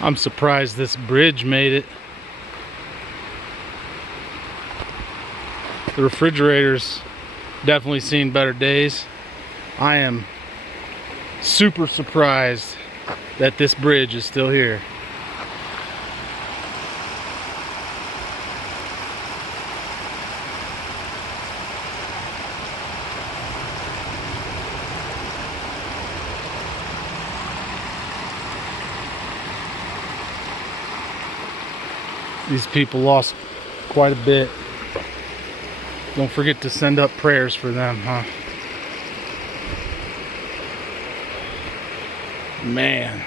I'm surprised this bridge made it. The refrigerator's definitely seen better days. I am super surprised that this bridge is still here. These people lost quite a bit. Don't forget to send up prayers for them, huh? Man.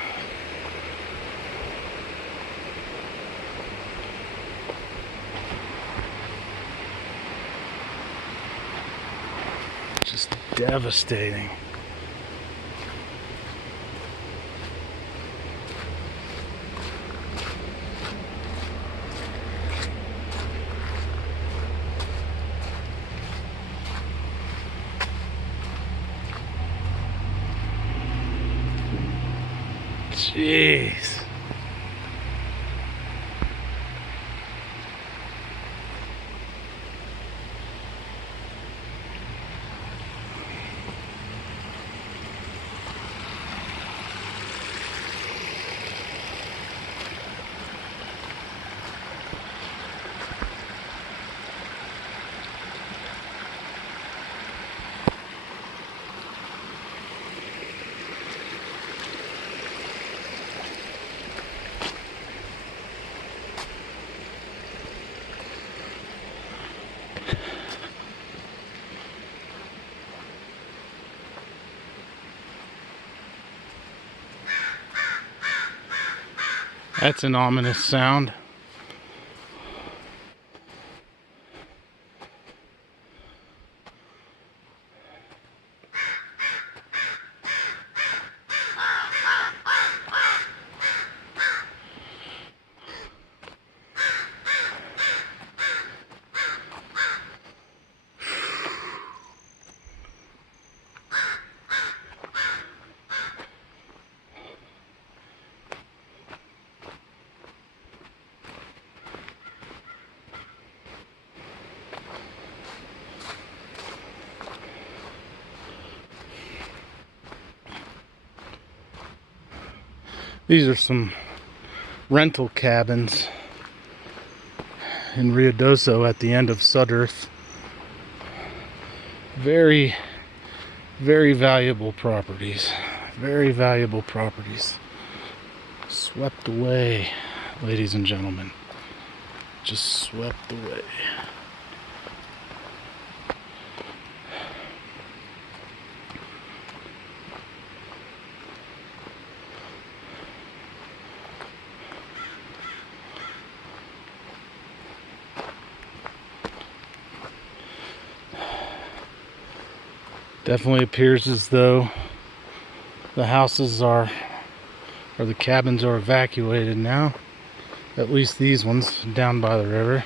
Just devastating. Jeez. That's an ominous sound. These are some rental cabins in Ruidoso at the end of Sudderth. Very, very valuable properties. Very valuable properties. Swept away, ladies and gentlemen. Just swept away. Definitely appears as though the houses or the cabins are evacuated now. At least these ones down by the river.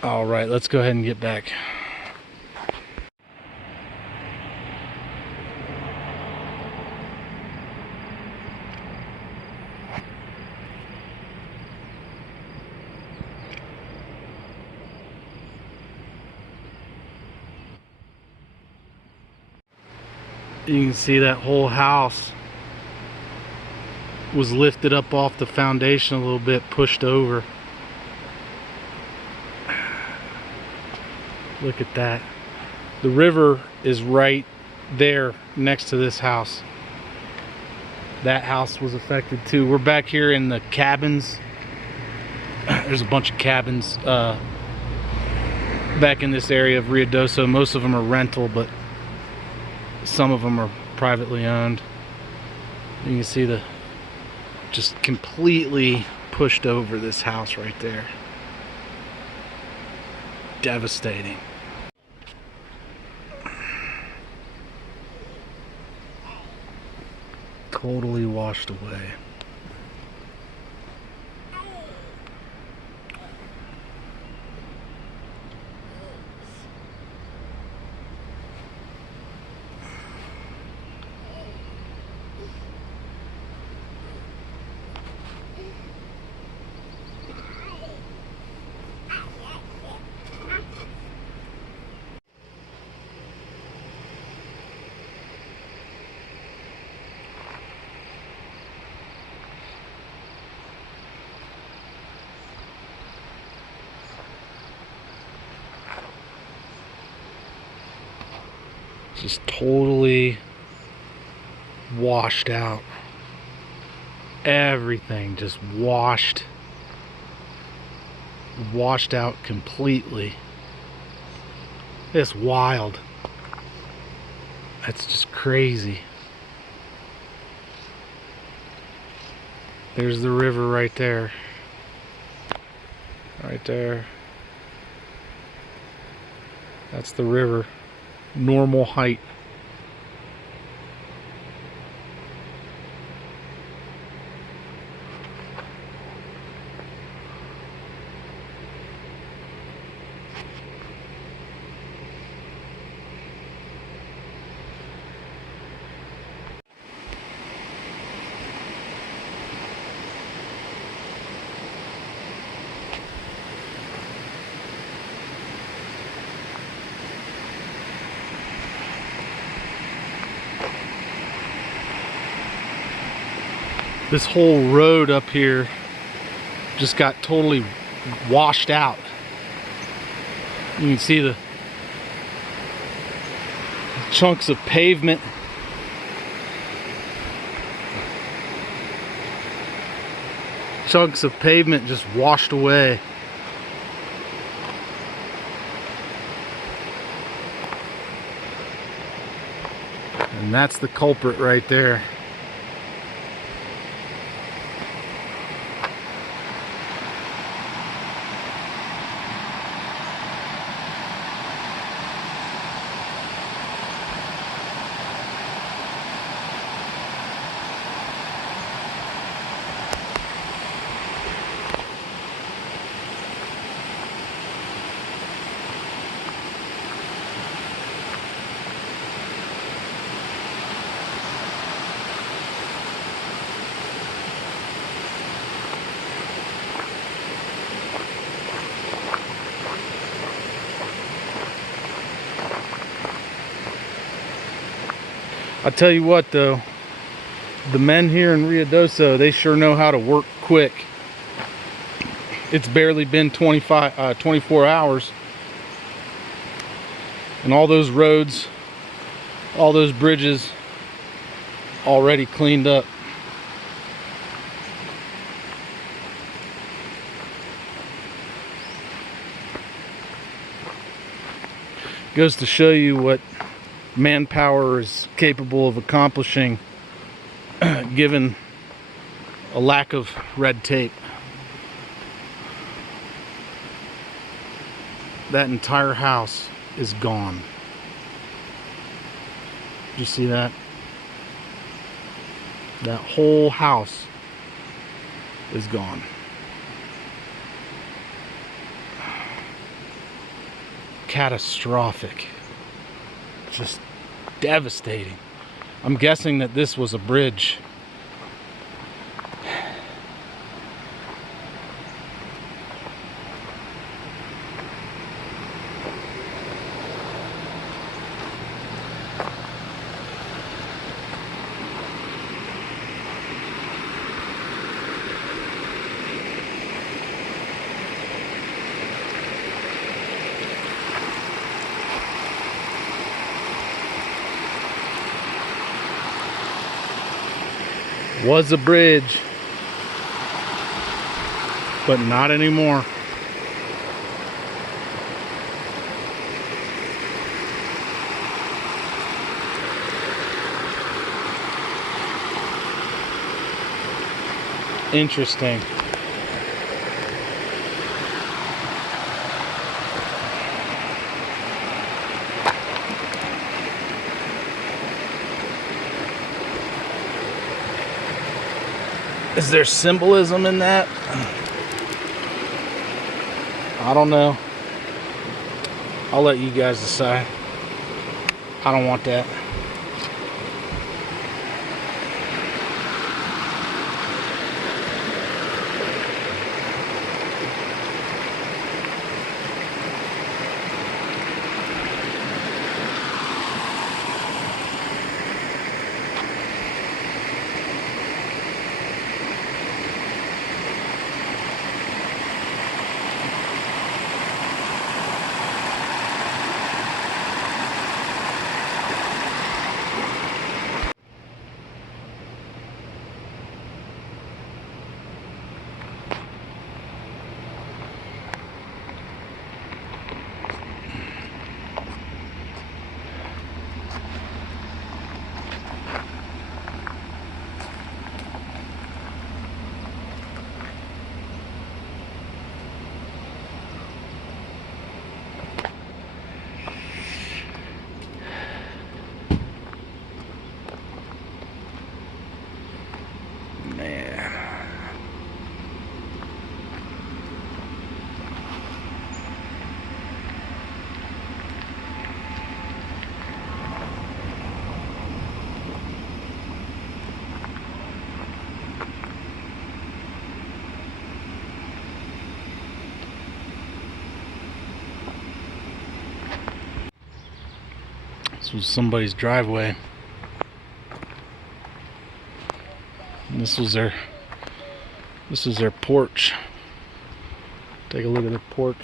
All right, let's go ahead and get back. You can see that whole house was lifted up off the foundation a little bit, pushed over. Look at that. The river is right there next to this house. That house was affected too. We're back here in the cabins. There's a bunch of cabins back in this area of Ruidoso. Most of them are rental, but some of them are privately owned. You can see the just completely pushed over this house right there. devastating. Totally washed away. Just totally washed out. Everything just washed out completely. It's wild. That's just crazy. There's the river right there. Right there. That's the river. Normal height. This whole road up here just got totally washed out. You can see the chunks of pavement. Chunks of pavement just washed away. And that's the culprit right there. I tell you what though, the men here in Ruidoso, they sure know how to work quick. It's barely been 24 hours. And all those roads, all those bridges already cleaned up. Goes to show you what manpower is capable of accomplishing given a lack of red tape. That entire house is gone. Did you see that? That whole house is gone. Catastrophic. Just devastating. I'm guessing that this was a bridge. Was a bridge, but not anymore. Interesting. Is there symbolism in that? I don't know. I'll let you guys decide. I don't want that. Man. This was somebody's driveway. And this was their porch. Take a look at the porch.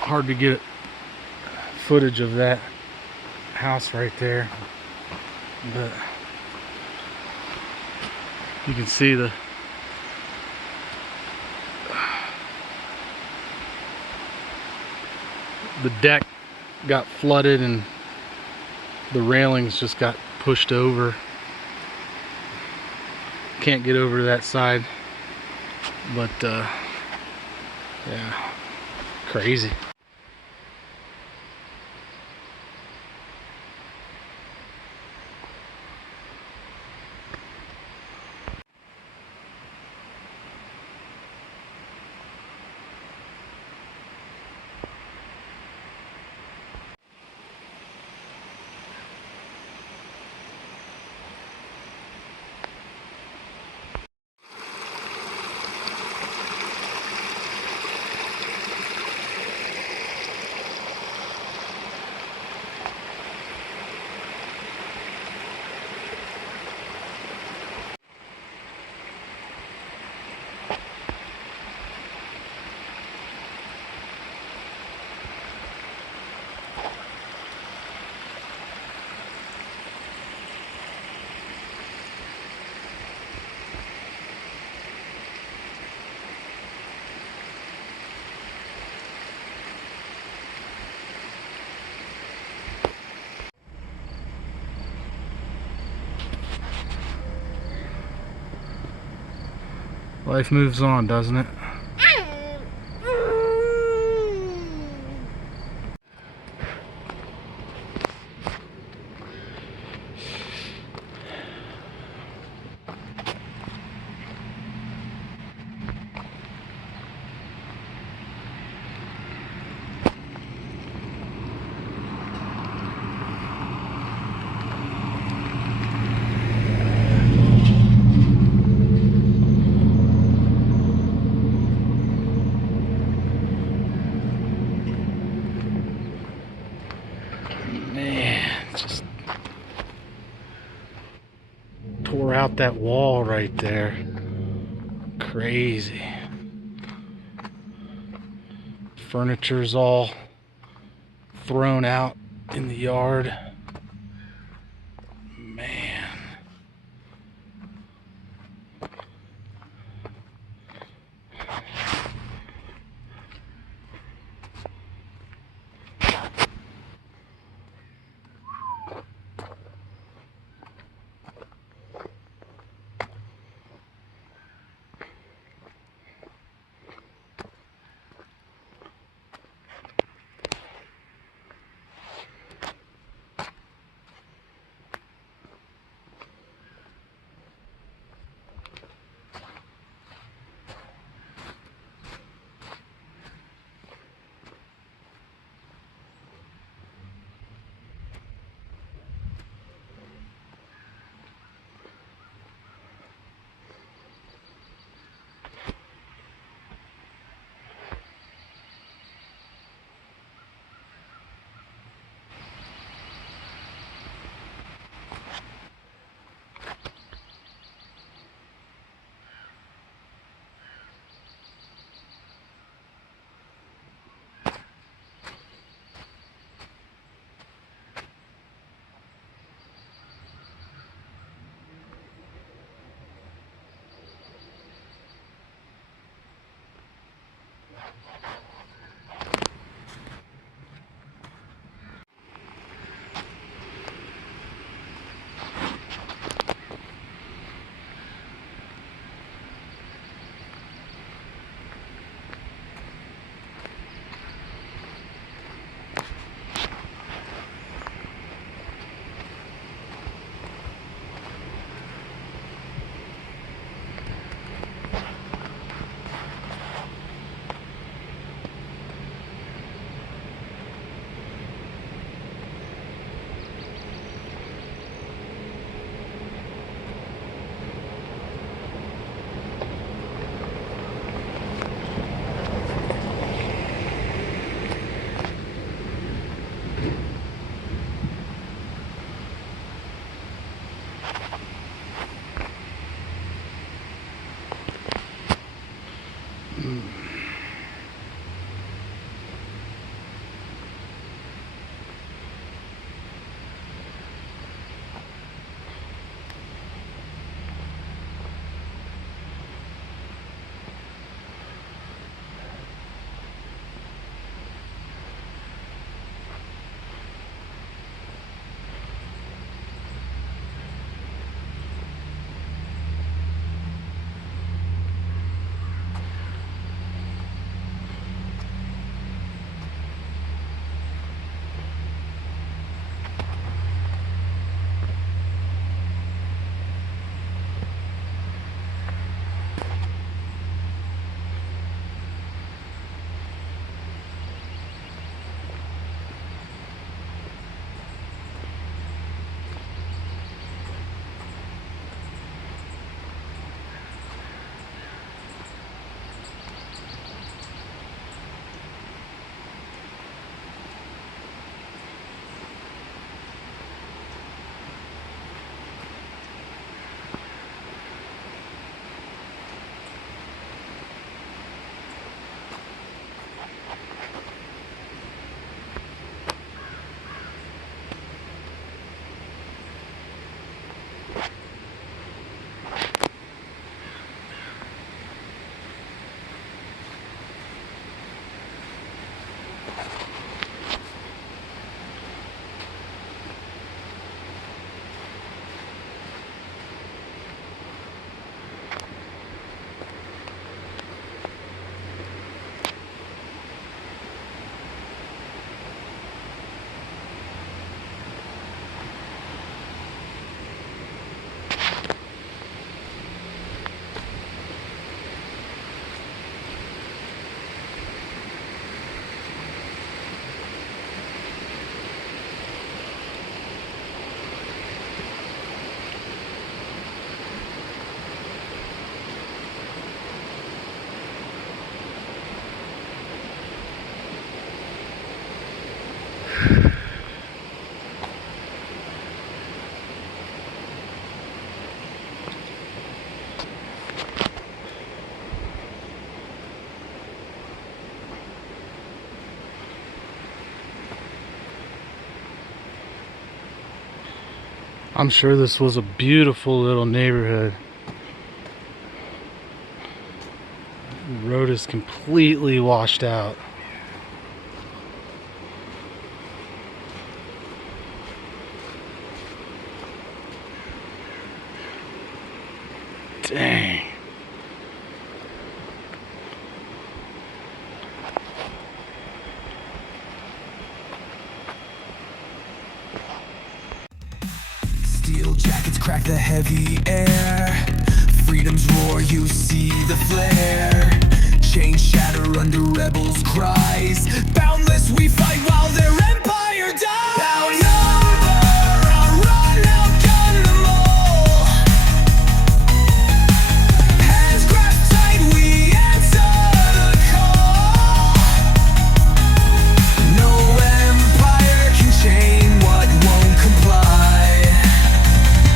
Hard to get footage of that house right there, but you can see the deck got flooded and the railings just got pushed over. Can't get over to that side, but yeah, crazy. Life moves on, doesn't it? Just tore out that wall right there. Crazy. Furniture's all thrown out in the yard. Man. I'm sure this was a beautiful little neighborhood. The road is completely washed out. Dang. Steel jackets crack the heavy air. Freedom's roar, you see the flare. Chains shatter under rebels' cries. Boundless we fight while their empire dies. Outnumber, outrun, outgun them all. Hands grasped tight, we answer the call. No empire can chain what won't comply.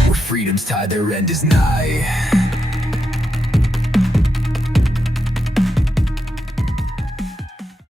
Where freedom's tied, their end is nigh.